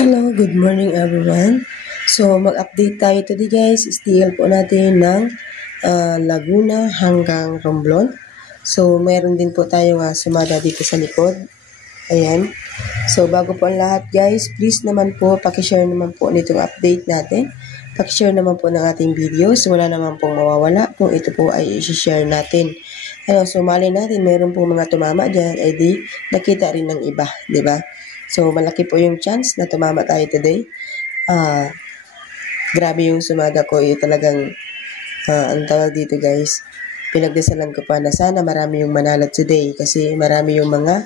Hello, good morning everyone. So, mag-update tayo today guys. Still po natin ng Laguna hanggang Romblon. So, mayroon din po tayong sumada dito sa likod. Ayan. So, bago po ang lahat guys, please naman po, pakishare naman po nitong update natin. Pakishare naman po ng ating videos. Wala naman pong mawawala kung ito po ay i-share natin. Ano, so, mali natin, mayroon po mga tumama dyan, ay di nakita rin ng iba, di ba? So, malaki po yung chance na tumama tayo today. Grabe yung sumada ko. Talagang, ang tawag dito guys, pinagdasalan ko pa na sana marami yung manalo today. Kasi marami yung mga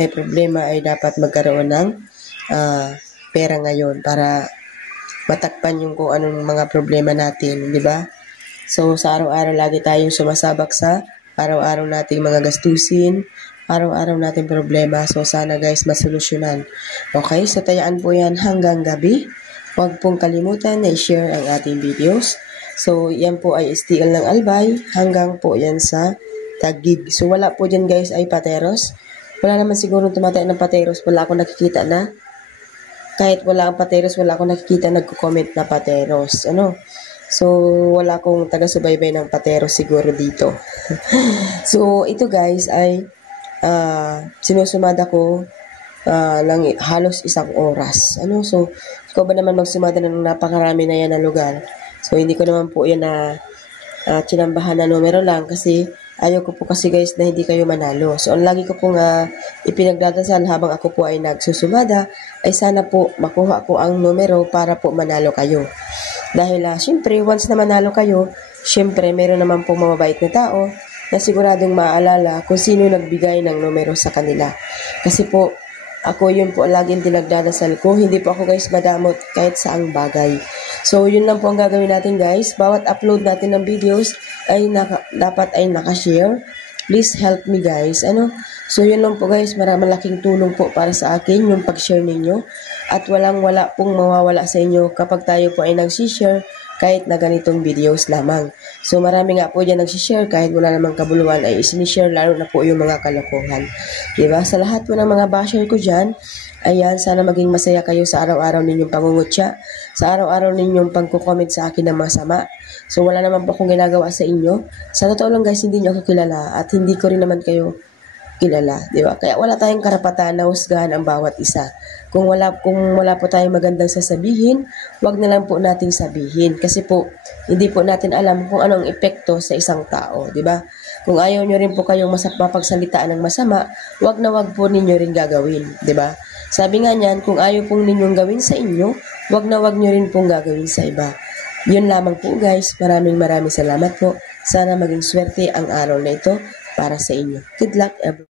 may problema ay dapat magkaroon ng pera ngayon para matakpan yung kung anong mga problema natin. Di ba? So, sa araw-araw lagi tayong sumasabak sa araw-araw nating mga gastusin, araw-araw natin problema. So, sana guys, masolusyonan. Okay, so tayaan po yan hanggang gabi. Huwag pong kalimutan na i-share ang ating videos. So, yan po ay STL ng Albay hanggang po yan sa Taguig. So, wala po dyan guys ay Pateros. Wala naman siguro tumatay ng Pateros. Wala akong nakikita na. Kahit wala ang Pateros, wala akong nakikita nagko-comment na Pateros. Ano? So, wala akong taga-subaybay ng Pateros siguro dito. So, ito guys ay sinusumada ko ng halos 1 oras. Ano? So, ikaw ba naman magsumada ng napakarami na yan na lugar? So, hindi ko naman po yan na tinambahan na numero lang kasi ayaw ko po kasi guys na hindi kayo manalo. So, ang lagi ko pong ipinagdadasal habang ako po ay nagsusumada ay sana po makuha ko ang numero para po manalo kayo. Dahil syempre, once na manalo kayo, syempre, meron naman pong mababait na tao na siguradong maaalala kung sino nagbigay ng numero sa kanila. Kasi po, ako yun po laging dinagdadasal ko. Hindi po ako guys madamot kahit saang bagay. So, yun lang po ang gagawin natin guys. Bawat upload natin ng videos ay dapat ay nakashare. Please help me guys. Ano? So, yun lang po guys. Malaking tulong po para sa akin yung pag-share ninyo. At wala pong mawawala sa inyo kapag tayo po ay nag-share kahit na ganitong videos lamang. So, marami nga po dyan nag-share kahit wala namang kabuluhan ay isinishare lalo na po yung mga kalokohan. Diba? Sa lahat po ng mga basher ko dyan, ayan, sana maging masaya kayo sa araw-araw ninyong pangungutya, sa araw-araw ninyong pagko-comment sa akin ng masama. So, wala naman po akong ginagawa sa inyo. Sa totoo lang guys, hindi nyo ako kilala at hindi ko rin naman kayo kilala, di ba? Kaya wala tayong karapatan na husgahan ang bawat isa. Kung wala po tayong magandang sasabihin, wag na lang po nating sabihin kasi po hindi po natin alam kung anong epekto sa isang tao, di ba? Kung ayaw nyo rin po kayong mapagsalitaan ng masama, wag na wag po ninyo rin gagawin, di ba? Sabi nga niyan, kung ayaw pong ninyong gawin sa inyo, wag na wag nyo rin pong gagawin sa iba. Yun lamang po guys, maraming salamat po. Sana maging swerte ang araw na ito para sa inyo. Good luck everyone.